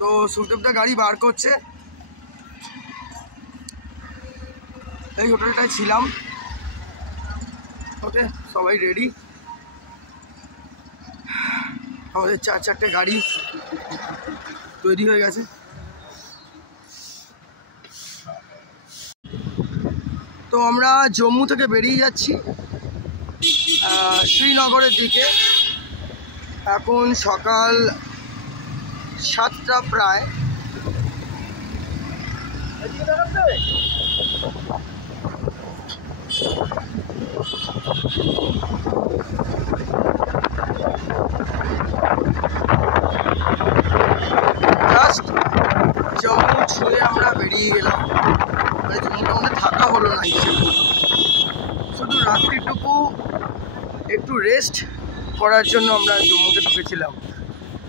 তো সুখদেবদা গাড়ি বার করছে। এই হোটেলটায় ছিলাম, ওকে সবাই রেডি। আমাদের 4-4টে গাড়ি তৈরি হয়ে গেছে। তো আমরা জম্মু থেকে বেরিয়ে যাচ্ছি শ্রীনগরের দিকে। এখন সকাল 7টা প্রায়। জাস্ট জম্মু ছুঁয়ে আমরা বেরিয়ে গেলাম, মানে জম্মুটা আমাদের থাকা হলো না, শুধু রাত্রিটুকু একটু রেস্ট করার জন্য আমরা জম্মুতে ঢুকেছিলাম,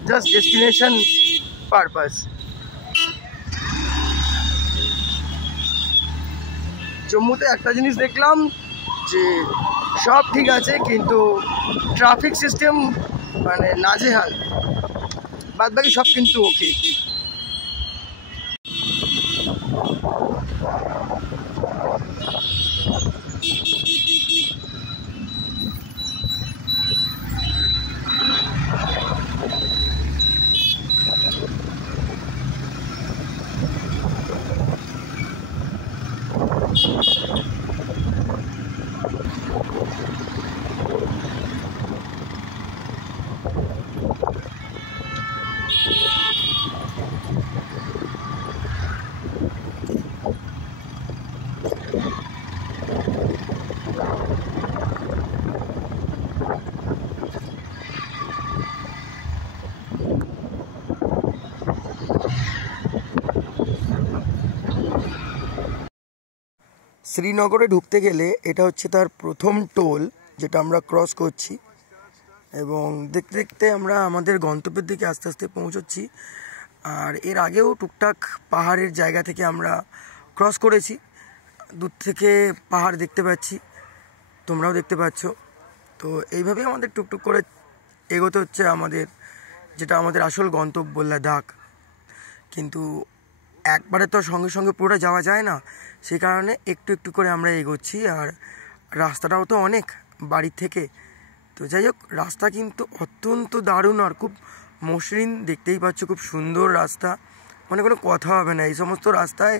জাস্ট ডেস্টিনেশন পারপাস। জম্মুতে একটা জিনিস দেখলাম যে সব ঠিক আছে, কিন্তু ট্রাফিক সিস্টেম মানে নাজেহাল, বাদ বাকি সব কিন্তু ওকে। শ্রীনগরে ঢুকতে গেলে এটা হচ্ছে তার প্রথম টোল, যেটা আমরা ক্রস করছি, এবং দেখতে দেখতে আমরা আমাদের গন্তব্যের দিকে আস্তে আস্তে পৌঁছচ্ছি। আর এর আগেও টুকটাক পাহাড়ের জায়গা থেকে আমরা ক্রস করেছি, দূর থেকে পাহাড় দেখতে পাচ্ছি, তোমরাও দেখতে পাচ্ছ। তো এইভাবেই আমাদের টুকটুক করে এগোতে হচ্ছে আমাদের, যেটা আমাদের আসল গন্তব্য লাদাখ। কিন্তু একবারে তো সঙ্গে সঙ্গে পুরোটা যাওয়া যায় না, সেই কারণে একটু একটু করে আমরা এগোচ্ছি। আর রাস্তাটাও তো অনেক বাড়ির থেকে, তো যাই হোক রাস্তা কিন্তু অত্যন্ত দারুণ আর খুব মসৃণ, দেখতেই পাচ্ছ খুব সুন্দর রাস্তা, মানে কোনো কথা হবে না। এই সমস্ত রাস্তায়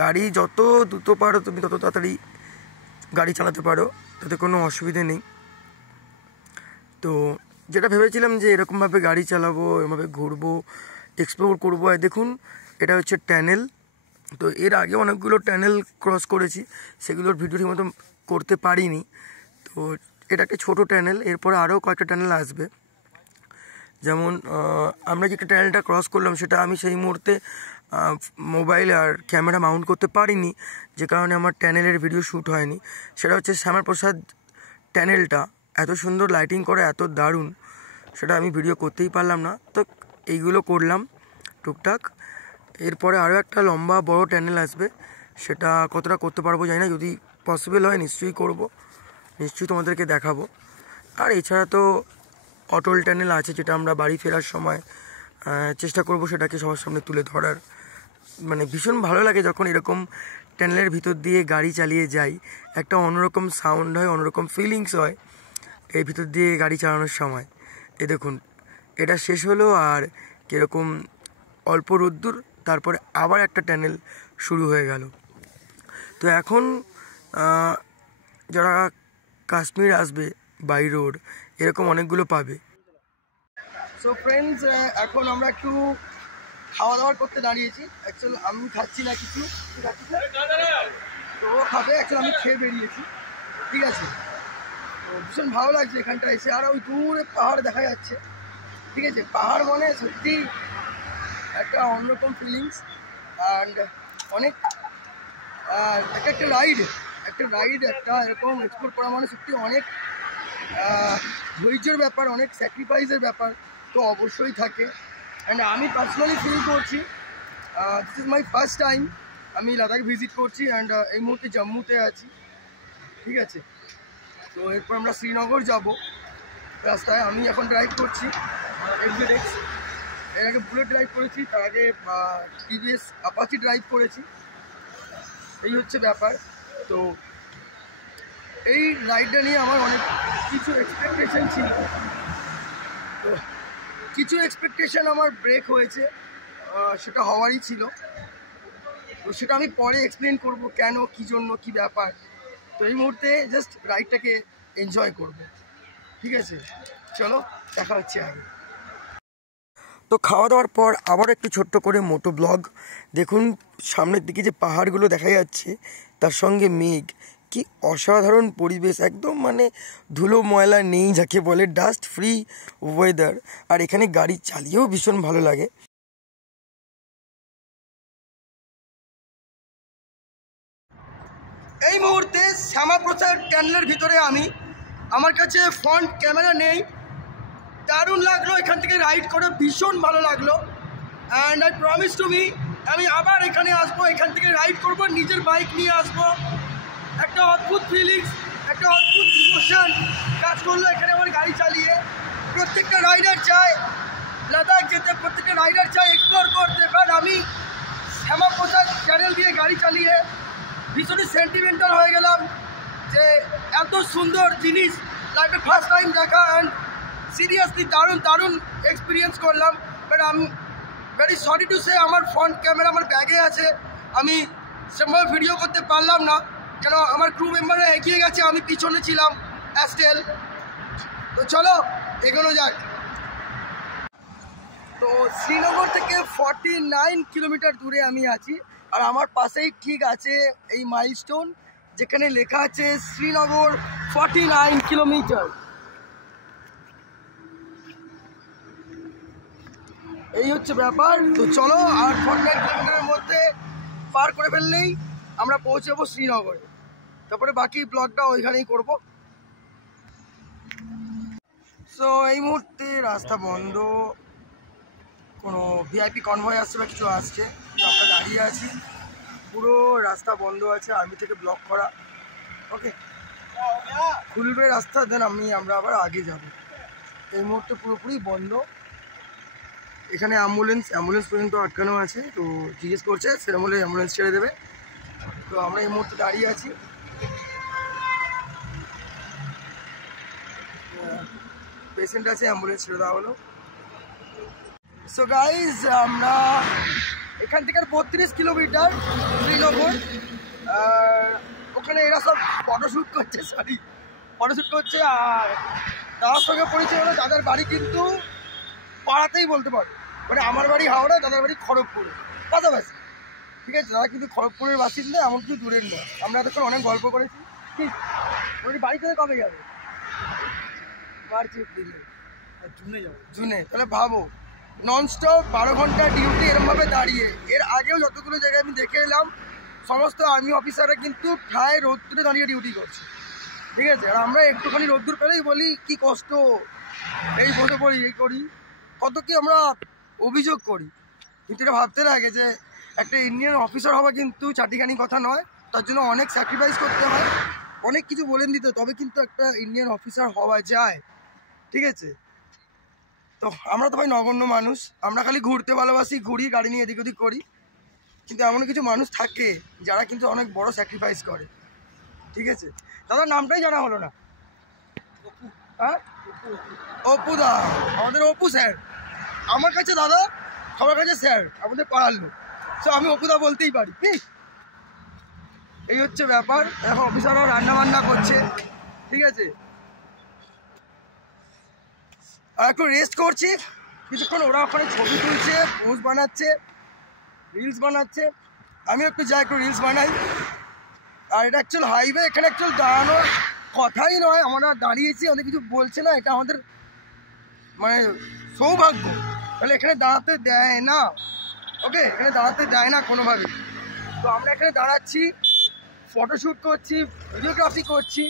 গাড়ি যত দ্রুত পারো তুমি তত তাড়াতাড়ি গাড়ি চালাতে পারো, তাতে কোনো অসুবিধে নেই। তো যেটা ভেবেছিলাম যে এরকমভাবে গাড়ি চালাবো, এরকমভাবে ঘুরবো, এক্সপ্লোর করবো, আর দেখুন এটা হচ্ছে টানেল। তো এর আগে অনেকগুলো টানেল ক্রস করেছি, সেগুলোর ভিডিও ঠিক মতো করতে পারিনি। তো এটা একটা ছোটো টানেল, এরপরে আরও কয়েকটা টানেল আসবে। যেমন আমরা যেটা টানেলটা ক্রস করলাম সেটা আমি সেই মুহূর্তে মোবাইল আর ক্যামেরা মাউন্ট করতে পারিনি, যে কারণে আমার টানেলের ভিডিও শ্যুট হয়নি। সেটা হচ্ছে শ্যামাপ্রসাদ টানেলটা, এত সুন্দর লাইটিং করে, এত দারুণ, সেটা আমি ভিডিও করতেই পারলাম না। তো এইগুলো করলাম টুকটাক। এরপরে আরও একটা লম্বা বড় টানেল আসবে, সেটা কতটা করতে পারবো জানি না, যদি পসিবল হয় নিশ্চয়ই করব, নিশ্চয়ই তোমাদেরকে দেখাবো। আর এছাড়া তো অটল টানেল আছে, যেটা আমরা বাড়ি ফেরার সময় চেষ্টা করব সেটাকে সবার সামনে তুলে ধরার। মানে ভীষণ ভালো লাগে যখন এরকম টানেলের ভিতর দিয়ে গাড়ি চালিয়ে যাই, একটা অন্যরকম সাউন্ড হয়, অন্যরকম ফিলিংস হয় এর ভিতর দিয়ে গাড়ি চালানোর সময়। এই দেখুন এটা শেষ হলো, আর কীরকম অল্প রোদ্দুর, তারপরে আবার একটা টানেল শুরু হয়ে গেল। তো এখন যারা কাশ্মীর আসবে বাই রোড, এরকম অনেকগুলো পাবে। সো ফ্রেন্ডস, এখন আমরা একটু খাওয়া দাওয়া করতে দাঁড়িয়েছি। অ্যাকচুয়ালি আমি খাচ্ছি না কিছু, ঠিক আছে, তো ও খাবে, অ্যাকচুয়ালি আমি খেয়ে বেরিয়েছি, ঠিক আছে। তো ভীষণ ভালো লাগছে এখানটা এসে, আর ওই দূরে পাহাড় দেখা যাচ্ছে, ঠিক আছে। পাহাড় মানে সত্যি একটা অন্যরকম ফিলিংস, অ্যান্ড অনেক একটা রাইড একটা এরকম এক্সপ্লোর করা মানে সত্যি অনেক ধৈর্যের ব্যাপার, অনেক স্যাক্রিফাইসের ব্যাপার তো অবশ্যই থাকে। অ্যান্ড আমি পার্সোনালি ফিল করছি this is my first time আমি লাদাখ ভিজিট করছি, অ্যান্ড এই মুহূর্তে জম্মুতে আছি, ঠিক আছে। তো এরপর আমরা শ্রীনগর যাব রাস্তায়, আমি এখন ড্রাইভ করছি FZX, এর আগে বুলেট ড্রাইভ করেছি, তার আগে টিভিএস অ্যাপাচি ড্রাইভ করেছি। এই হচ্ছে ব্যাপার। তো এই রাইডটা নিয়ে আমার অনেক কিছু এক্সপেকটেশন ছিল, তো কিছু এক্সপেকটেশন আমার ব্রেক হয়েছে, সেটা হওয়ারই ছিল। তো সেটা আমি পরে এক্সপ্লেন করব কেন, কী জন্য, কী ব্যাপার। তো এই মুহূর্তে জাস্ট রাইডটাকে এনজয় করব, ঠিক আছে? চলো দেখা হচ্ছে আগে। তো খাওয়া দাওয়ার পর আবার একটু ছোট্ট করে মোটো ব্লগ। দেখুন সামনের দিকে যে পাহাড়গুলো দেখা যাচ্ছে, তার সঙ্গে মেঘ, কি অসাধারণ পরিবেশ, একদম মানে ধুলো ময়লা নেই, যাকে বলে ডাস্ট ফ্রি ওয়েদার। আর এখানে গাড়ি চালিয়েও ভীষণ ভালো লাগে। এই মুহূর্তে শ্যামাপ্রসাদ ট্যানেলের ভিতরে আমি, আমার কাছে ফ্রন্ট ক্যামেরা নেই। দারুণ লাগলো, এখান থেকে রাইড করে ভীষণ ভালো লাগলো। And I promise to me, আমি আবার এখানে আসবো, এখান থেকে রাইড করব, নিজের বাইক নিয়ে আসবো। একটা অদ্ভুত ফিলিংস, একটা অদ্ভুত ইমোশন কাজ করলো এখানে আমার গাড়ি চালিয়ে। প্রত্যেকটা রাইডার চায় লাদাখ যেতে, প্রত্যেকটা রাইডার চায় এক্সপ্লোর করতে, বাট আমি শ্যামাপ্রসাদ ট্যানেল দিয়ে গাড়ি চালিয়ে ভীষণই সেন্টিমেন্টাল হয়ে গেলাম যে এত সুন্দর জিনিস লাইফে ফার্স্ট টাইম দেখা। অ্যান্ড সিরিয়াসলি দারুণ দারুণ এক্সপিরিয়েন্স করলাম। বাট আমি ভেরি সরি টু সে, আমার ফ্রন্ট ক্যামেরা আমার ব্যাগে আছে, আমি সেভাবে ভিডিও করতে পারলাম না, কেন আমার ক্রু মেম্বাররা এগিয়ে গেছে, আমি পিছনে ছিলাম অ্যাস্টেল। তো চলো এগোনো যাক। তো শ্রীনগর থেকে 49 কিলোমিটার দূরে আমি আছি, আর আমার পাশেই ঠিক আছে এই মাইলস্টোন, যেখানে লেখা আছে শ্রীনগর 49 কিলোমিটার। এই হচ্ছে ব্যাপার। তো চলো, আর 49 কিলোমিটারের মধ্যে পার করে ফেললেই আমরা পৌঁছে যাবো শ্রীনগরে, তারপরে বাকি ব্লগটা ওইখানেই করব। সো এই মুহূর্তে রাস্তা বন্ধ, কোনো ভিআইপি কনভয় আসছে বা কিছু আসছে, আমরা দাঁড়িয়ে আছি, পুরো রাস্তা বন্ধ আছে, আর্মি থেকে ব্লক করা। ওকে, খুলবে রাস্তা, দেন আমরা আবার আগে যাব। এই মুহূর্তে পুরোপুরি বন্ধ। এখানে অ্যাম্বুলেন্স পর্যন্ত আটকানো আছে, তো জিজ্ঞেস করছে সেরকম হলে অ্যাম্বুলেন্স ছেড়ে দেবে। তো আমরা এই মুহূর্তে দাঁড়িয়ে আছি। পেশেন্ট আছে, অ্যাম্বুলেন্স ছেড়ে দেওয়া হলো। সো গাইজ, আমরা এখান থেকে 32 কিলোমিটার শ্রীনগর, ওখানে এরা সব ফটোশ্যুট করছে। আর তার সঙ্গে পরিচয় হলো, তাদের বাড়ি কিন্তু পাড়াতেই বলতে পারে, মানে আমার বাড়ি হাওড়া, তাদের বাড়ি খড়গপুরে, পাশাপাশি, ঠিক আছে? তারা কিন্তু খড়গপুরের বাসিন্দা, এমন কিছু দূরের নয়। আমরা এতক্ষণ অনেক গল্প করেছি। ঠিক, ওই বাড়ি থেকে কবে যাবে? মার্চ এপ্রিলে, জুনে। তাহলে ভাবো, ননস্টপ 12 ঘন্টা ডিউটি এরমভাবে দাঁড়িয়ে। এর আগেও যতগুলো জায়গায় আমি দেখে এলাম, সমস্ত আর্মি অফিসাররা কিন্তু ঠায় রোদ্দুরে দাঁড়িয়ে ডিউটি করছে, ঠিক আছে? আর আমরা একটুখানি রোদ্দুর পেলেই বলি কি কষ্ট, এই বসে পড়ি, এই করি, কত কি আমরা অভিযোগ করি। কিন্তু এটা ভাবতে লাগে যে একটা ইন্ডিয়ান অফিসার হওয়া কিন্তু চাটিখানি কথা নয়, তার জন্য অনেক স্যাক্রিফাইস করতে হয়, অনেক কিছু বলেন দিতে, তবে কিন্তু একটা ইন্ডিয়ান অফিসার হওয়া যায়, ঠিক আছে? তো আমরা তো ভাই নগণ্য মানুষ, আমরা খালি ঘুরতে ভালোবাসি, ঘুরি, গাড়ি নিয়ে এদিক ওদিক করি, কিন্তু এমন কিছু মানুষ থাকে যারা কিন্তু অনেক বড় স্যাক্রিফাইস করে, ঠিক আছে? দাদার নামটাই জানা হলো না। হ্যাঁ, অপুদা, আমাদের অপু স্যার। আমার কাছে দাদা, সবার কাছে স্যার, আমাদের পাড়ার লোক। সো আমি অপুদা বলতেই পারি। এই হচ্ছে ব্যাপার। এখন অফিসাররা রান্না বান্না করছে, ঠিক আছে? আর একটু রেস্ট করছি কিছুক্ষণ। ওরা ওখানে ছবি তুলছে, পোস্ট বানাচ্ছে, রিলস বানাচ্ছে, আমি একটু যাই, একটু রিলস বানাই। আর এটা অ্যাকচুয়াল হাইওয়ে, এখানে অ্যাকচুয়াল দাঁড়ানোর কথাই নয়, আমরা দাঁড়িয়েছি, আমাদের কিছু বলছে না, এটা আমাদের মানে সৌভাগ্য। তাহলে এখানে দাঁড়াতে দেয় না, ওকে, এখানে দাঁড়াতে দেয় না কোনোভাবে। তো আমরা এখানে দাঁড়াচ্ছি, ফটোশ্যুট করছি, ভিডিওগ্রাফি করছি,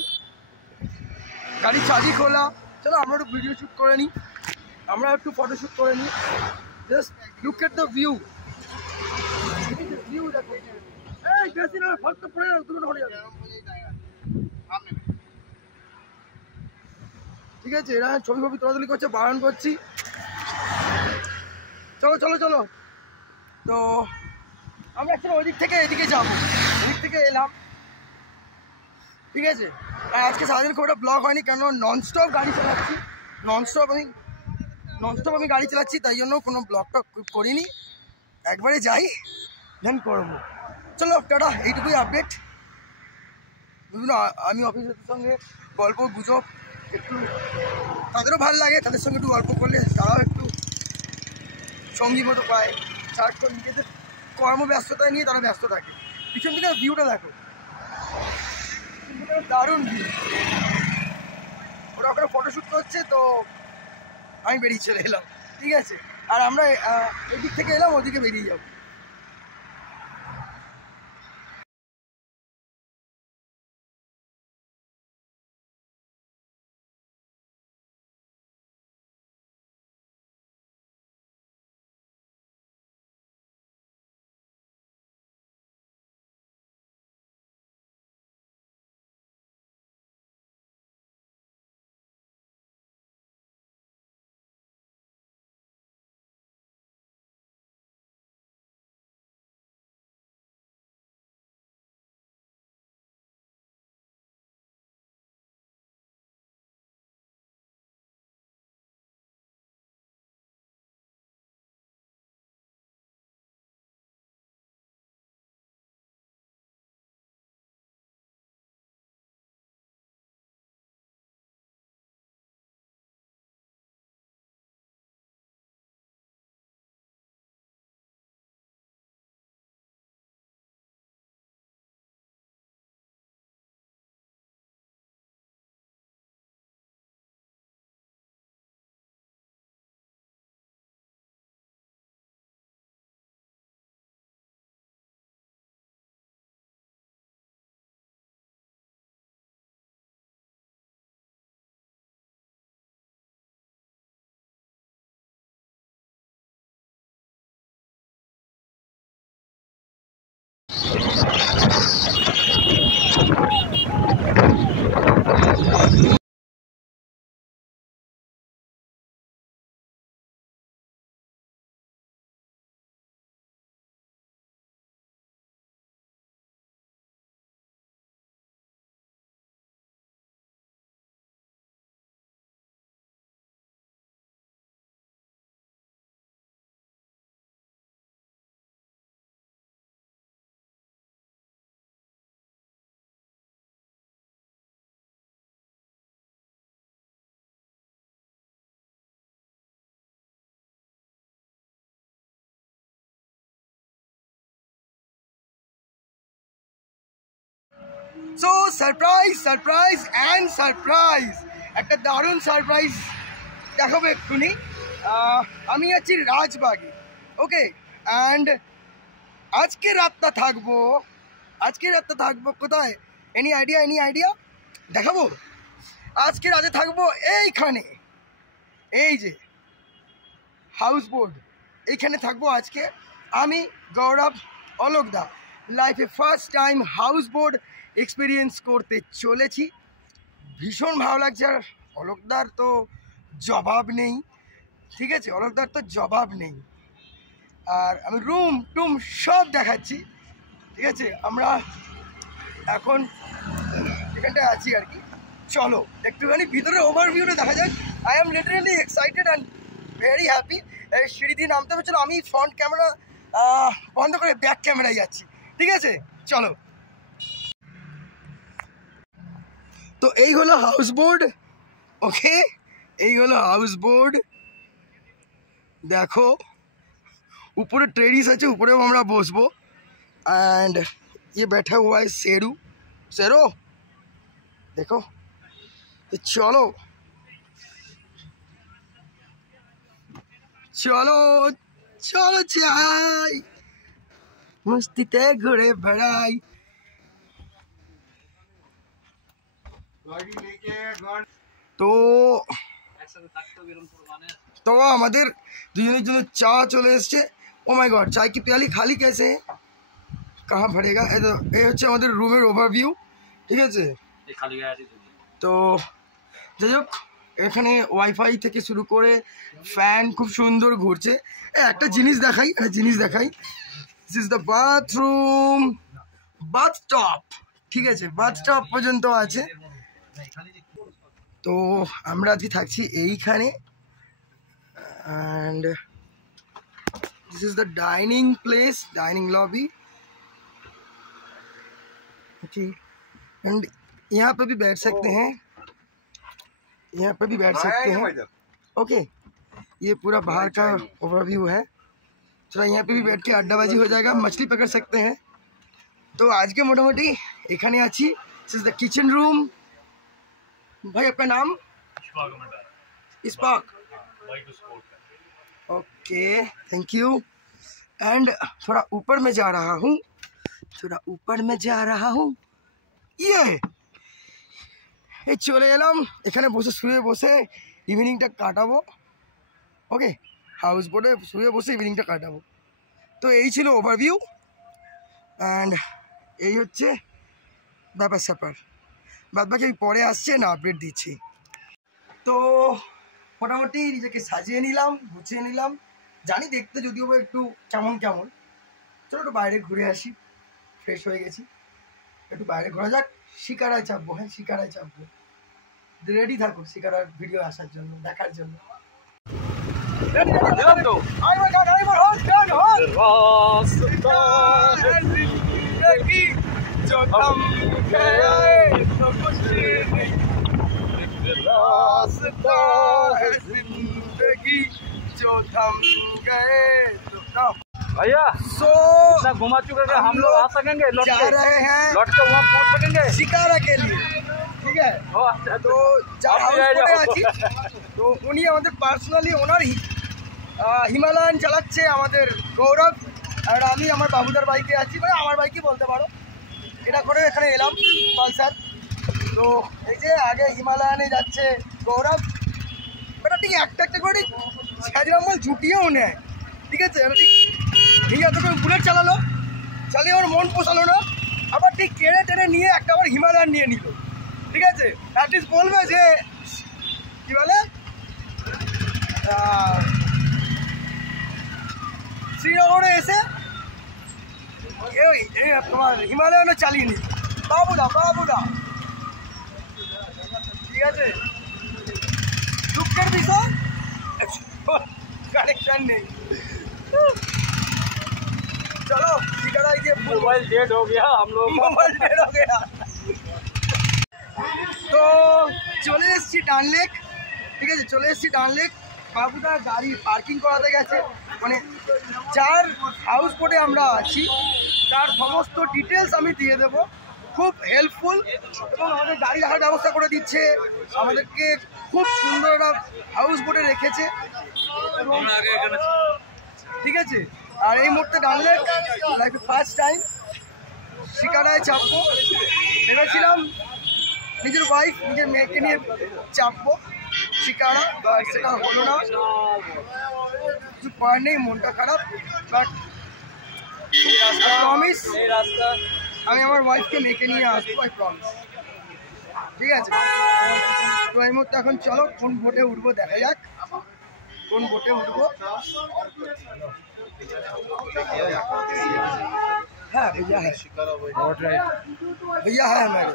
গাড়ি চাবি খোলা। চলো আমরা একটু ভিডিও শ্যুট করে নিই, আমরা একটু ফটোশ্যুট করে নিই। Just look at the view, view দেখো। এই বেশি না, ফটো পড়ে যাবে, তুমি পড়ে যাবে, ঠিক আছে? এরা ছবি তোলাতুলি করছে, বারণ করছি। চলো চলো চলো। তো আমরা অ্যাকচুয়ালি ওই দিক থেকে এদিকে যাবো, ওদিক থেকে এলাম, ঠিক আছে। আর আজকে সারাদিন খুব একটা ব্লগ হয়নি, কেন ননস্টপ গাড়ি চালাচ্ছি, ননস্টপ আমি গাড়ি চালাচ্ছি, তাই জন্য কোনো ব্লগটা করিনি। একবারে যাই দেন করবো। চলো টাটা, এইটুকুই আপডেট। বিভিন্ন আমি অফিসের সঙ্গে গল্প গুজব একটু, তাদেরও ভালো লাগে, তাদের সঙ্গে একটু গল্প করলে তারাও একটু সঙ্গী মতো পায়। সারাক্ষণ নিজেদের কর্মব্যস্ততা নিয়ে তারা ব্যস্ত থাকে। পিছন দিকে ভিউটা দেখো, দারুণ ভিউ। ওরা ওখানে ফটোশ্যুট করছে, তো আমি বেরিয়ে চলে এলাম, ঠিক আছে। আর আমরা এদিক থেকে এলাম, ওদিকে বেরিয়ে যাবো। সো সারপ্রাইজ একটা দারুণ সারপ্রাইজ দেখাবো এক্ষুনি। আমি আছি রাজবাগে, ওকে। অ্যান্ড আজকে রাতটা থাকবো কোথায়? এনি আইডিয়া দেখাবো। আজকে রাতে থাকবো এইখানে, এই যে হাউস বোট, এইখানে থাকবো আজকে আমি, গৌরব, অলোকদা। লাইফে first time house boat experience করতে চলেছি, ভীষণ ভালো লাগছে। আর অলোকদার তো জবাব নেই, ঠিক আছে, অলোকদার তো জবাব নেই। আর আমি রুম টুম সব দেখাচ্ছি, ঠিক আছে। আমরা এখন এখানটায় আছি আর কি। চলো একটুখানি ভিতরে ওভারভিউটা দেখা যাক। I am literally excited and very happy. সিঁড়ি দিয়ে নামতে হবে। চলো আমি ফ্রন্ট ক্যামেরা বন্ধ করে ব্যাক ক্যামেরায় যাচ্ছি, ঠিক আছে, চলো। তো এই হলো হাউস বোর্ড, ওকে, এই হলো হাউস বোর্ড। দেখো ऊपर टेरिस আছে, ऊपरेও আমরা বসবো। एंड ये बैठा हुआ है शेरो देखो। तो चलो चलो चलो चाय मस्तीते घुरे बेড়াই। তো तो আমাদের দুজনের জন্য চা চলে এসছে। ও মাই গড, চাय की प्याली खाली कैसे है, कहाँ भरेगा? ये হচ্ছে আমাদের রুমের ওভারভিউ, ঠিক আছে। তো যাই হোক এখানে ওয়াইফাই থেকে শুরু করে ফ্যান খুব সুন্দর ঘুরছে। একটা জিনিস দেখাই, this is the bathroom, bathtub, ঠিক আছে, বাথটব পর্যন্ত আছে। তো আমরা আজকে থাকছি এইখানে। And this is the dining place, dining lobby. Okay, and यहाँ पे भी बैठ सकते हैं, ओके। ये पूरा बाहर का ओवरव्यू है। चलो यहाँ पे भी बैठ के अड्डाबाजी हो जाएगा, मछली पकड़ सकते हैं। तो आज के मोटामोटी एखाने आছি। This is the kitchen room. भाई आपका नाम? Ispak. Okay, thank you. And थोड़ा ऊपर में जा रहा हूँ, ये चले एलाम এখানে বসে শুয়ে বসে ইভিনিংটা কাটাবো। ওকে, হাউস বোটে শুয়ে বসে ইভিনিংটা কাটাবো। তো এই ছিল ওভারভিউ, অ্যান্ড এই হচ্ছে ব্যাপার স্যাপার। বাদ বাকি পরে আসছে না, আপডেট দিচ্ছি। তো মোটামুটি নিজেকে সাজিয়ে নিলাম, গুছিয়ে নিলাম। জানি দেখতে যদিও একটু কেমন, চলো একটু বাইরে ঘুরে আসি। ফ্রেশ হয়ে গেছি, একটু বাইরে ঘোরা যাক। শিকারায় চাপবো, হ্যাঁ শিকারায় চাপবো। রেডি থাকো শিকারার ভিডিও আসার জন্য, দেখার জন্য। भैया इतना घुमा चुके हैं, हम लोग आ सकेंगे, जा रहे हैं, लौट के वहाँ पहुँच सकेंगे शिकारा के लिए, ठीक है। तो তো উনি আমাদের পার্সোনালি ওনার হিমালয়ান চালাচ্ছে আমাদের গৌরব, আর আমি আমার বাবুদার বাইকে আছি, মানে আমার বাইকই বলতে পারো। এটা করে এখানে এলাম পালসার। তো এই যে আগে হিমালয়ানে যাচ্ছে গৌরব, এটা ঠিক একটা করে সাজিরাম্বল ঝুটিয়েও নেয়, ঠিক আছে। এটা ঠিক এতক্ষণ বুলেট চালিয়ে ওর মন পোষালো না, আবার ঠিক টেনে নিয়ে একটা আবার হিমালয়ান নিয়ে নিল, ঠিক আছে। অ্যাটলিস্ট বলবে যে কি বলে শ্রীনগরে এসে তোমার হিমালয়ানও চালিয়ে নি বাবুদা, ঠিক আছে। দুঃখের বিষয় কানেকশন নেই। चलो शिकारा के मोबाइल डेड हो गया, हम लोग मोबाइल डेड हो गया। তো চলে এসেছি ডান লেক, ঠিক আছে, চলে এসেছি ডান লেক। বাবুদা গাড়ি পার্কিং করাতে গেছে, মানে যার হাউস বোটে আমরা আছি তার সমস্ত ডিটেলস আমি দিয়ে দেবো। খুব হেল্পফুল, এবং আমাদের গাড়ি রাখার ব্যবস্থা করে দিচ্ছে, আমাদেরকে খুব সুন্দর একটা হাউস বোটে রেখেছে, ঠিক আছে। আর এই মুহূর্তে ডানলে লাইফে ফার্স্ট টাইম শিকারায় চাপবো। ভেবেছিলাম নিজের ওয়াইফ, নিজের মেয়েকে নিয়ে চাপবো শিকারা, সেটা হলো না। কিছু করার নেই, মনটা খারাপ, বাট প্রমিস আমি আমার ওয়াইফকে মেয়েকে নিয়ে আসবো, আই প্রমিস, ঠিক আছে। তো এই মুহূর্তে এখন চলো কোন বোটে উঠবো দেখা যাক, কোন বোটে উঠবো। हाँ भैया है, भैया है हमारे।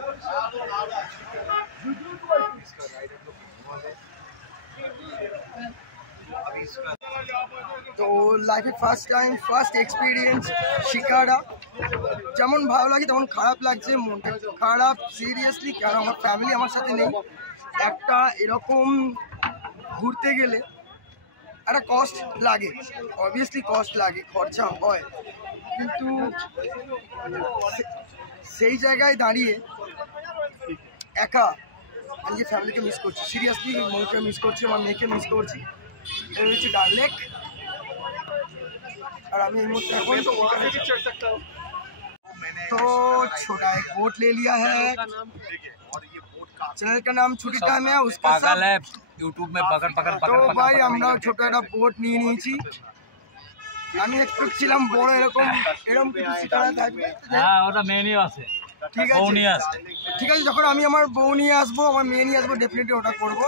তো লাইফে first time, first experience shikara. যেমন ভালো লাগে তেমন খারাপ লাগছে, মনটা খারাপ সিরিয়াসলি, কারণ আমার ফ্যামিলি আমার সাথে নেই। একটা এরকম ঘুরতে গেলে একটা কস্ট লাগে, অবভিয়াসলি কস্ট লাগে, খরচা হয়, কিন্তু সেই জায়গায় দাঁড়িয়ে একা নিজের ফ্যামিলিকে মিস করছি, সিরিয়াসলি মনকে মিস করছি, আমার মেয়েকে মিস করছি। এই হচ্ছে ডাল লেক, और अभी तो छोटा एक बोट ले लिया है, चैनल का नाम छुट्टी टाइम है, उसका सब यूट्यूब में पकड़ तो भाई আমরা ছোট একটা বোট নিয়ে নিয়েছি। আমি একটু ছিলাম বড় এরকম কিছু শিকারা থাকবে, হ্যাঁ ওটা মেয়ে নিয়ে আসে, ঠিক আছে, ঠিক আছে। যখন আমি আমার বউ নিয়ে আসবো, আমার মেয়ে নিয়ে আসবো, ডেফিনেটলি ওটা করবো।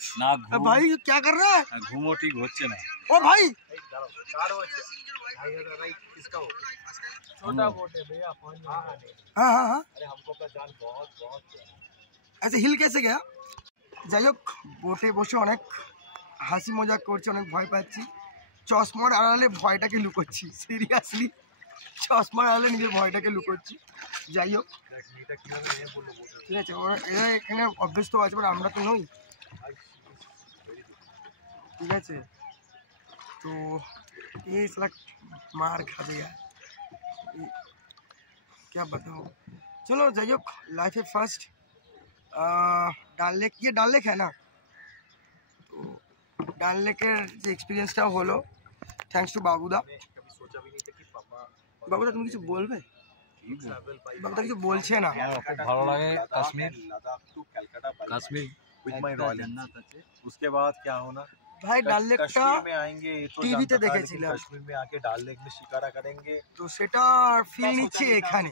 না ভাই क्या कर रहा है? ঘুমো ঠিক হচ্ছে না। ओ भाई छोटा बोट है भैया, पानी नहीं। हाँ हाँ हाँ अरे हमको अपना जान बहुत बहुत ऐसे हिल कैसे गया? যাই হোক বোটে বসে অনেক হাসি মজাক করছি, অনেক ভয় পাচ্ছি। চশমার আড়ালে ভয়টাকে লুকোচ্ছি, সিরিয়াসলি চশমার আড়ালে নিজের ভয়টাকে লুকোচ্ছি। যাই হোক ঠিক আছে, এরা এখানে অভ্যস্ত আছে, বাট আমরা তো নই, ঠিক আছে। তো এই সালা মার খাবে यार, क्या बताओ। चलो যাই হোক, লাইফে ফার্স্ট ডাল লেক, ये ডাল লেক है ना, তো ডাল লেকের যে এক্সপিরিয়েন্সটাও হলো থ্যাঙ্কস টু বাবুদা। বাবুদা তুমি কিছু বলবে? বাবুদা কিছু বলছে না। খুব ভালো লাগে Kashmir, Ladakh to Calcutta Kashmir with my royal. उसके बाद क्या होना, ভাই ডাল লেকটা कश्मीर में आएंगे तो टीवी जानता ते था, देखेছিলাম। लेकिन कश्मीर में आके डाल लेक में शिकारा करेंगे তো সেটা ফিল নিচ্ছে এখানে।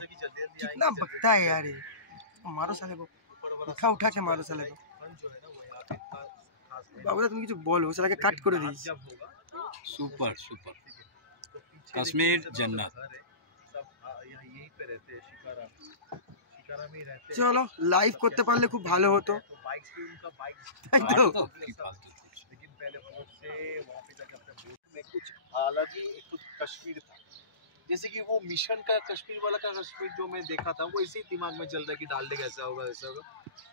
कितना बकता है यार ये, मारो साले को, उठा उठा के मारो साले को। বাবুদা তুমি কিছু বলো, সালাকে কাট করে দিস। সুপার সুপার, কাশ্মীর জান্নাত। यहीं पे रहते हैं, शिकारा में ही रहते हैं। চলো লাইভ করতে পারলে খুব ভালো হতো, तो बाइक्स भी उनका बाइक, তাই তো? তো কি ফালতু कुछ। लेकिन पहले बोट से वहाँ पे जाके अपने बोट में कुछ अलग ही कुछ कश्मीर था, जैसे कि वो मिशन का कश्मीर वाला का कश्मीर जो मैं देखा था, वो इसी दिमाग में चल रहा है कि डाल लेक ऐसा होगा ऐसा होगा,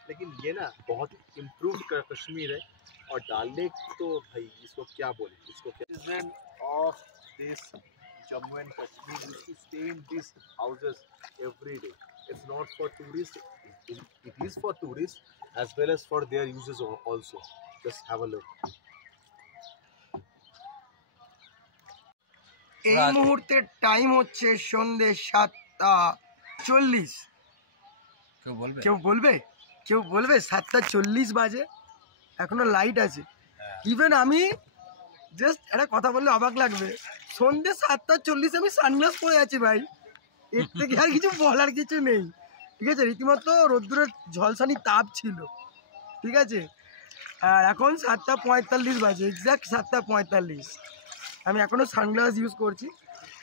लेकिन ये ना बहुत इम्प्रूव्ड कश्मीर है। और डाल लेक तो भाई इसको क्या बोले, इसको क्या citizen of this Jammu and Kashmir used to stay in this houses every day. It's not for tourist, it is for tourists as well as for their uses also. Just have a look. এই মুহূর্তে time হচ্ছে সন্ধ্যে 7:40। কেউ বলবে? কেউ বলবে? কেউ বলবে? 7:40 বাজে, এখনো লাইট আছে। ইভেন আমি জাস্ট একটা কথা বললে অবাক লাগবে, সন্ধ্যে 7:40 আমি সানগ্লাস পরে আছি ভাই, এর থেকে আর কিছু বলার কিছু নেই, ঠিক আছে। রীতিমতো রোদ্দুরের ঝলসানি তাপ ছিল, ঠিক আছে। আর এখন 7:45 বাজে, এক্স্যাক্ট 7:45। আমি এখনও সানগ্লাস ইউজ করছি,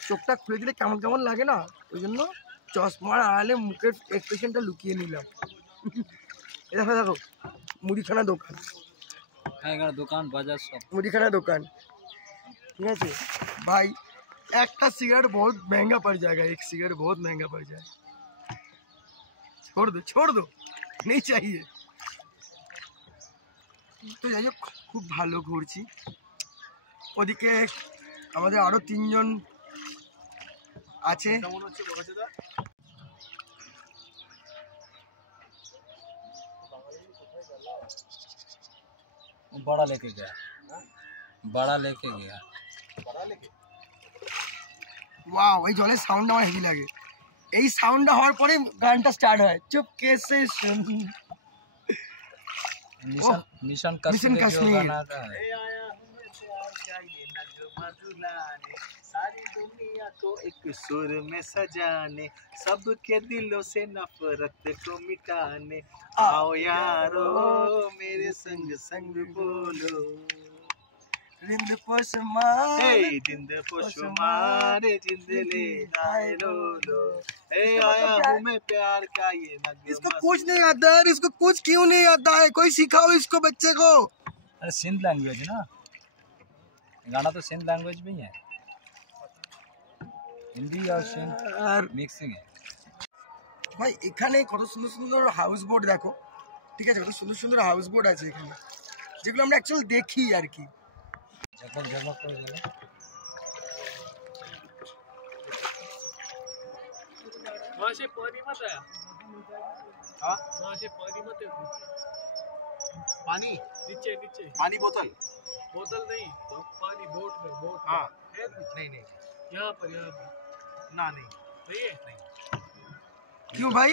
চোখটা খুলে দিলে কেমন কেমন লাগে না, ওই জন্য চশমার আড়ালে মুখের এক্সপ্রেশনটা লুকিয়ে নিলাম। এটা দেখো মুদিখানা দোকান, হ্যাঁ এখানে দোকান বাজার সব। मुझे दुकान, ठीक है भाई। एक सिगरेट बहुत महंगा पड़ जाएगा, एक सिगरेट बहुत महंगा पड़ जाएगा, छोड़ दो नहीं चाहिए। তো যাই হোক খুব ভালো ঘুরছি। ওদিকে আমাদের আরো 3 জন আছে। बड़ा लेके गया, बड़ा लेके गया। ওয়াও, এই জলের সাউন্ড আমার হেভি লাগে। এই সাউন্ডটা হওয়ার পরে গানটা স্টার্ট হয়, চুপ কেসে শুন। मिशन मिशन मिशन कश्मीर जो कश्मीर। गाना था, सारी दुनिया को एक सुर में सजाने, सबके दिलों से नफरत को मिटाने, आओ यारो मेरे संग संग बोलो, रिंद पोशमार हे जिंद पोशमारे जिंद ले आए लो, हे आया हूँ मैं प्यार का ये नगमा। इसको कुछ नहीं आता है, इसको कुछ क्यों नहीं आता है, कोई सिखाओ इसको बच्चे को। अरे सिंध लैंग्वेज ना, गाना तो सिंध लैंग्वेज में ही है, हिंदी और सिंध আর मिक्सिंग है। ভাই এখানে কত সুন্দর সুন্দর হাউস বোট দেখো, ঠিক আছে, কত সুন্দর সুন্দর হাউস বোট আছে এখানে, যেগুলো আমরা অ্যাকচুয়ালি দেখি আর কি। जगमग जगमग कर जगह वहाँ से पानी मत आया, हाँ? वहाँ से पानी मत है, पानी नीचे नीचे पानी बोतल, बोतल नहीं तो पानी बोट में, बोट में। हाँ है कुछ नहीं नहीं यहाँ पर ना नहीं नहीं है, क्यों भाई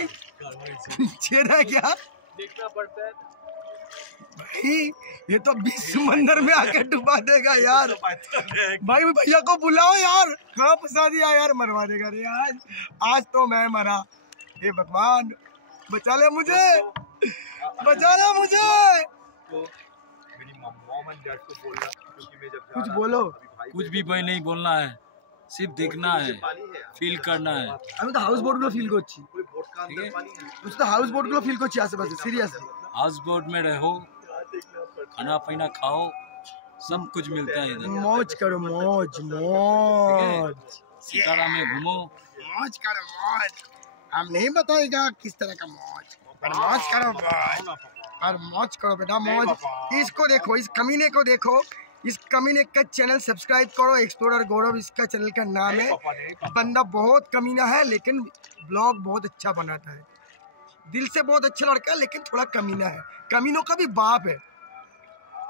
छेद है क्या देखना पड़ता है। भाई? ये तो 20 समंदर में आके डुबा देगा यार। भाई भैया को बुलाओ यार, कहाँ फंसा दिया यार, मरवा देगा रे आज। आज तो मैं मरा, हे भगवान बचा ले मुझे, बचा ले मुझे। तो अपन डैड को बोलना, क्योंकि मैं जब कुछ बोलो। कुछ भी भाई नहीं बोलना है, सिर्फ देखना है, ফিল करना है। আমি তো হাউস বোট গুলো ফিল করছি, कोई बोट का ठीक अंदर है? पानी है। আমি তো हाउस बोट गुलो फील করছি आसपास सीरियसली। हाउस बोट में रहो, खाना पीना खाओ, सब कुछ मिलता है इधर। मौज करो, मौज मौज शिकारा में घूमो, मौज करो मौज। हम नहीं बताएगा किस तरह का मौज, पर मौज करो मौज, पर मौज करो बेटा मौज। इसको देखो, इस कमीने को देखो, इस कमीने का चैनल सब्सक्राइब करो, एक्सप्लोरर गौरव इसका चैनल का नाम है। बंदा बहुत कमीना है लेकिन ब्लॉग बहुत अच्छा बनाता है, दिल से बहुत अच्छा लड़का है लेकिन थोड़ा कमीना है, कमीनों का भी बाप है।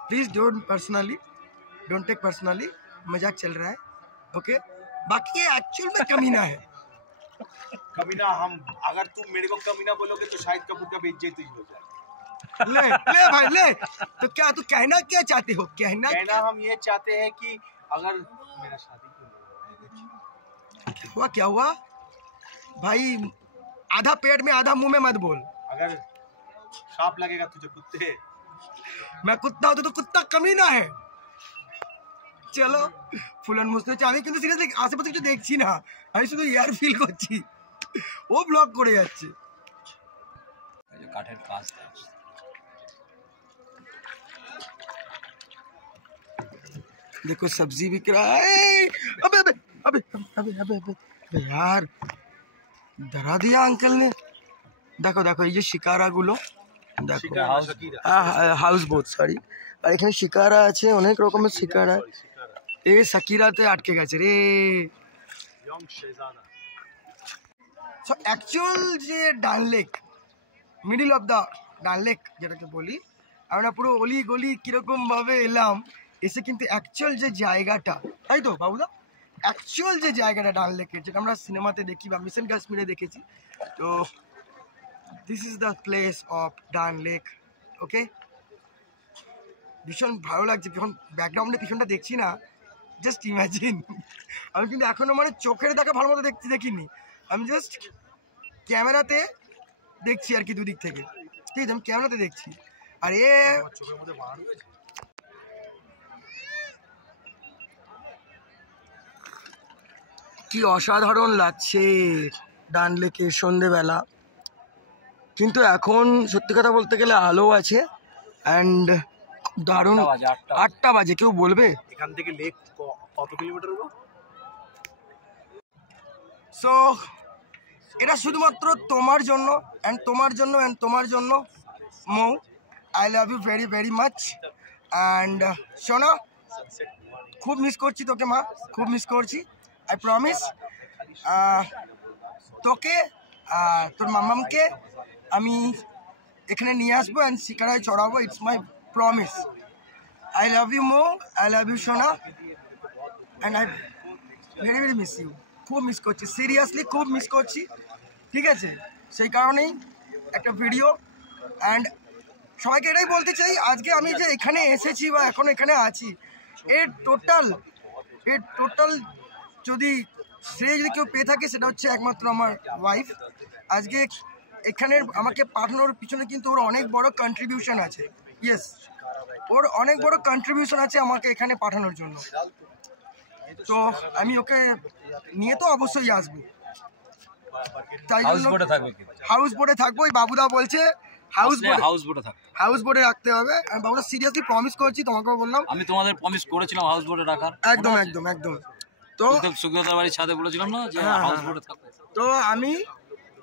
प्लीज डोंट टेक पर्सनली, मजाक चल रहा है, ओके? बाकी ये एक्चुअल में कमीना है। कमीना हम, अगर तुम मेरे को कमीना बोलोगे तो शाहिद कपूर का बेइज्जती हो जाए। ले ले भाई ले, तो क्या तू कहना क्या चाहते हो? कहना हम ये चाहते हैं कि अगर मेरा शादी हुआ क्या हुआ भाई? आधा पेट में आधा मुंह में मत बोल। अगर सांप लगेगा तुझे कुत्ते, मैं कुत्ता हूँ तो कुत्ता कमीना है। চলো ফুলন মস্ত হচ্ছে। আমি কিন্তু সিরিয়াসলি আশেপাশে কিছু দেখছি না, আমি শুধু এয়ার ফিল করছি, ও ব্লগ করে যাচ্ছে। কাঠের কাজ। देखो सब्जी बिक रहा है। अबे अबे अबे अबे अबे अबे यार, डरा दिया अंकल ने। देखो देखो ये शिकारा गुलो देखो, हाउस बोट सॉरी, আর এখানে শিকারা আছে, অনেক রকমের শিকারা। এ সাকিরাতে আটকে গেছে রে। সো অ্যাকচুয়াল যে ডাল লেক, মিডল অফ দ্য ডাল লেক যেটাকে বলি আমরা, পুরো অলি গলি কিরকম ভাবে এলাম, এসে কিন্তু অ্যাকচুয়াল যে জায়গাটা, তাই তো বাবুদা, অ্যাকচুয়াল যে জায়গাটা ডাল লেকের, যেটা আমরা সিনেমাতে দেখি বা মিশন কাশ্মীরে দেখেছি, তো this is the place of ডাল লেক, ওকে? ভীষণ ভালো লাগছে, যখন ব্যাকগ্রাউন্ডে পিছনটা দেখছি না, জাস্ট ইমাজিন। আমি কিন্তু এখনো মানে চোখের দেখা ভালো মতো দেখিনি, আমি জাস্ট ক্যামেরাতে দেখছি আর কি, দুদিক থেকে, ঠিক আছে? আমি ক্যামেরাতে দেখছি। আর এ কি অসাধারণ লাগছে ডান লেকে সন্ধেবেলা, কিন্তু এখন সত্যি কথা বলতে গেলে আলো আছে অ্যান্ড দারুণ। 8টা বাজে, কেউ বলবে এখান থেকে লেক কত কিলোমিটার হলো? সো এটা শুধুমাত্র তোমার জন্য অ্যান্ড তোমার জন্য অ্যান্ড তোমার জন্য Mou. I love you very very much. And শোনো, খুব মিস করছি তোকে মা, খুব মিস করছি। আই প্রমিস তোকে তোর মামামকে আমি এখানে নিয়ে আসবো অ্যান্ড শিকারায় চড়াবো, it's my promise. I love you Mo, I love you সোনা, and I very very miss you. খুব মিস করছি, সিরিয়াসলি খুব মিস করছি, ঠিক আছে? সেই কারণেই একটা ভিডিও। অ্যান্ড সবাইকে এটাই বলতে চাই, আজকে আমি যে এখানে এসেছি বা এখন এখানে আছি, এর টোটাল যদি শ্রেয় যদি কেউ পেয়ে থাকে সেটা হচ্ছে একমাত্র আমার ওয়াইফ। আজকে এখানের আমাকে পাঠানোর পিছনে কিন্তু ওর অনেক বড় কন্ট্রিবিউশন আছে। ইয়েস, ওর অনেক বড় কন্ট্রিবিউশন আছে আমাকে এখানে পাঠানোর জন্য। তো আমি ওকে নিয়ে তো অবশ্যই আসবো, তাই জন্য হাউস বোটে থাকবো। ওই বাবুদা বলছে হাউস বোটে রাখতে হবে। আমি বাবুদা সিরিয়াসলি প্রমিস করছি, তোমাকেও বললাম। আমি তোমাদের প্রমিস করেছিলাম হাউস বোটে রাখার, একদম একদম একদম। তো সুগতার বাড়ির ছাদে বলেছিলাম না যে হাউস বোটে থাকবে। তো আমি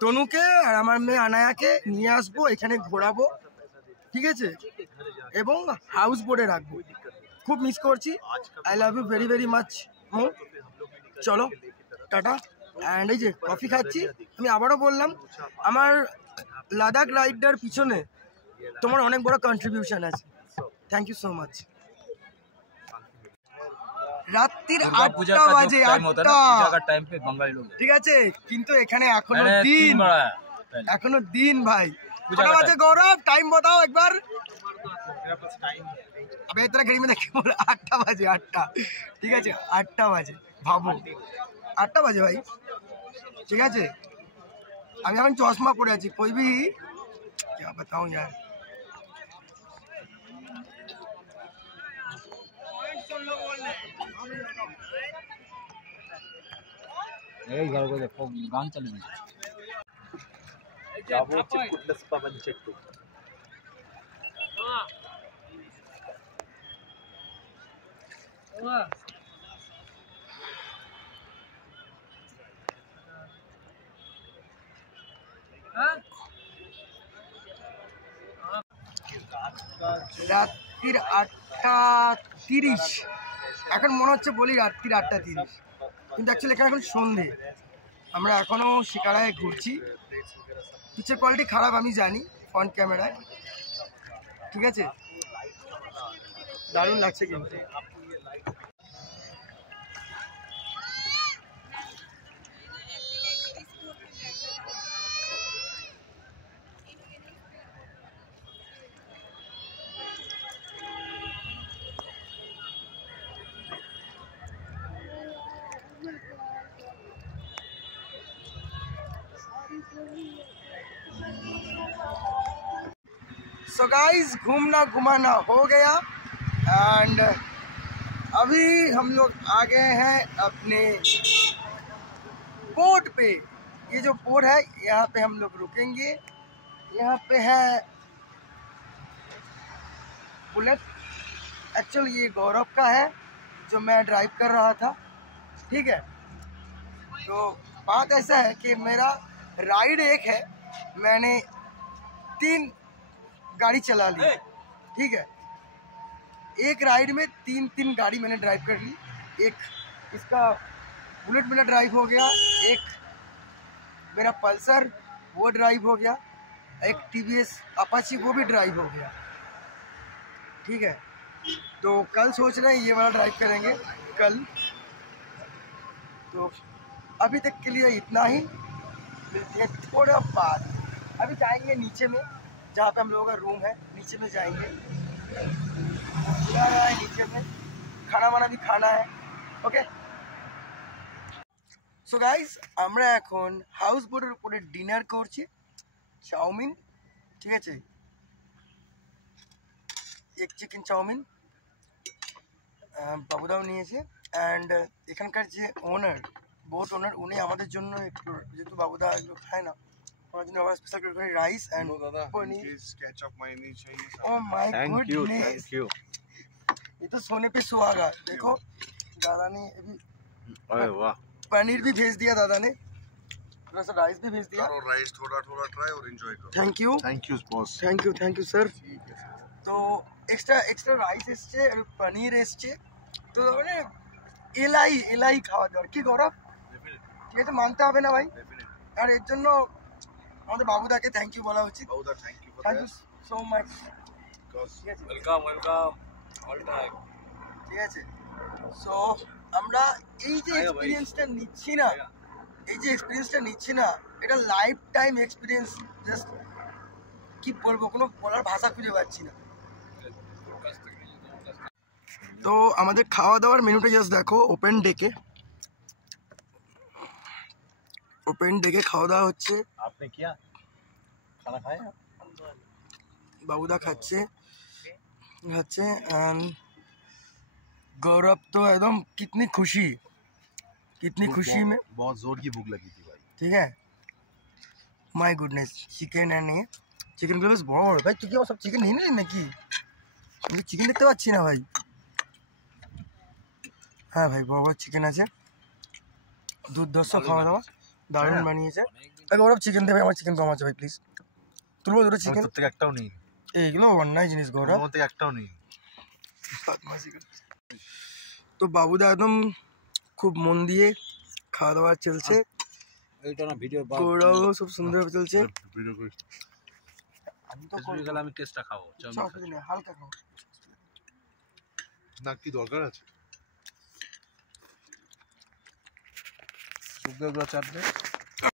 তনুকে আর আমার মেয়ে আনায়াকে নিয়ে আসবো, এখানে ঘোরাবো, ঠিক আছে? এবং হাউস বোটে রাখবো। খুব মিস করছি, I love you very very much Mo. চলো টাটা। অ্যান্ড এই যে কফি খাচ্ছি, আমি আবারও বললাম আমার লাদাখ রাইডটার পিছনে তোমার অনেক বড় কন্ট্রিবিউশন আছে। Thank you so much. রাত্রির 8টা বাজে, 8টা, ঠিক আছে? কিন্তু এখানে এখনো দিন ভাই। কটা বাজে গৌরব? টাইম बताओ एक बार। अबे तेरा घड़ी में देखिए बोला 8টা বাজে, 8টা, ঠিক আছে? 8টা বাজে, ভাবো 8টা বাজে ভাই, ঠিক আছে? আমি এখন চশমা পরে আছি, कोई भी क्या बताऊं यार। এই ঘর করে গান চালিয়ে দিচ্ছে। যাবো হচ্ছে কুটলেস পাবন চেট্টু। রাত্রির 8:30 এখন মনে হচ্ছে বলি রাত্রির 8:30 কিন্তু অ্যাকচুয়ালি এখানে এখন সন্ধে। আমরা এখনও শিকারায় ঘুরছি। পিকচার কোয়ালিটি খারাপ আমি জানি ফ্রন্ট ক্যামেরায়, ঠিক আছে, দারুণ লাগছে কিন্তু। सो गाइस घूमना घुमाना हो गया एंड अभी हम लोग आ गए हैं अपने पोर्ट पे। ये जो पोर्ट है यहाँ पे हम लोग रुकेंगे। यहाँ पे है बुलेट, एक्चुअली ये गौरव का है जो मैं ड्राइव कर रहा था, ठीक है। तो बात ऐसा है कि मेरा राइड एक है, मैंने 3 गाड़ी चला ली, ठीक है। एक राइड में 3 गाड़ी मैंने ड्राइव कर ली। एक इसका बुलेट मेरा ड्राइव हो गया, एक मेरा पल्सर वो ड्राइव हो गया, एक TVS अपाची वो भी ड्राइव हो गया, ठीक है। तो कल सोच रहे हैं ये वाला ड्राइव करेंगे कल। तो अभी तक के लिए इतना ही, मिलते हैं थोड़ा बाद। अभी जाएंगे नीचे में जहाँ पे हम लोगों का रूम है, नीचे में जाएंगे, नीचे में खाना वाना भी खाना है, ओके। सो गाइस আমরা এখন হাউস বোটের উপরে ডিনার করছি, চাউমিন, ঠিক আছে, এক চিকেন চাউমিন বাবুদাও নিয়েছে। অ্যান্ড এখানকার যে ওনার, বোট ওনার, উনি আমাদের জন্য একটু, যেহেতু বাবুদা এগুলো খায় না, ওনার জন্য আবার স্পেশাল করে rice and paneer. Oh my goodness, ये तो सोने पे सुहागा। देखो दादा ने अभी पनीर भी भेज दिया, दादा ने थोड़ा सा राइस भी भेज दिया। राइस थोड़ा ट्राई और एंजॉय करो। Thank you boss. Thank you sir. तो एक्स्ट्रा राइस এসছে আর পনির এসছে, তো মানে এলাই খাওয়া দাওয়ার কি গৌরব, ঠিক আছে, মানতে হবে না ভাই। আর এর জন্য আমাদের বাবুদাকে থ্যাংক ইউ বলা উচিত। बाबूदा thank you thank you so much, welcome welcome all time. ঠিক আছে। সো আমরা এই যে এক্সপিরিয়েন্সটা নিচ্ছি না, এটা লাইফ টাইম এক্সপিরিয়েন্স। জাস্ট কি বলবো, কোনো বলার ভাষা খুঁজে পাচ্ছি না। তো আমাদের খাওয়া দাওয়ার মেনুটা জাস্ট দেখো, ওপেন ডেকে খাওয়া দাওয়া হচ্ছে। आपने किया खाना खाया? बाबूदा खाচ্ছে। गौरव तो एकदम कितनी खुशी में, बहुत जोर की भूख लगी थी भाई। ठीक है। माय गुडनेस, चिकेन एंड ये चिकेन गुলো বেশ বড় বড়। ভাই তুই কি সব চিকেন নিয়ে নিলি নাকি? আমি চিকেন দেখতে পাচ্ছি না ভাই। হ্যাঁ ভাই, বড় বড় চিকেন আছে, দুর্ধর্ষ খাওয়া দাওয়া, দারুণ বানিয়েছে। গৌরব চিকেন দেবে, আমার চিকেন কম আছে ভাই, প্লিজ তুলবো দুটো চিকেন। তোর থেকে একটাও নেই, এইগুলো অন্যায় জিনিস গৌরব, তোর থেকে একটাও নেই। তো বাবুদা একদম খুব মন দিয়ে খাওয়া দাওয়া চলছে, এইটা না ভিডিও গৌরব সব সুন্দরভাবে চলছে। আমি তো গেলে আমি টেস্টটা খাবো, হালকা খাও না, কি দরকার আছে? শুকনো চাপ দে।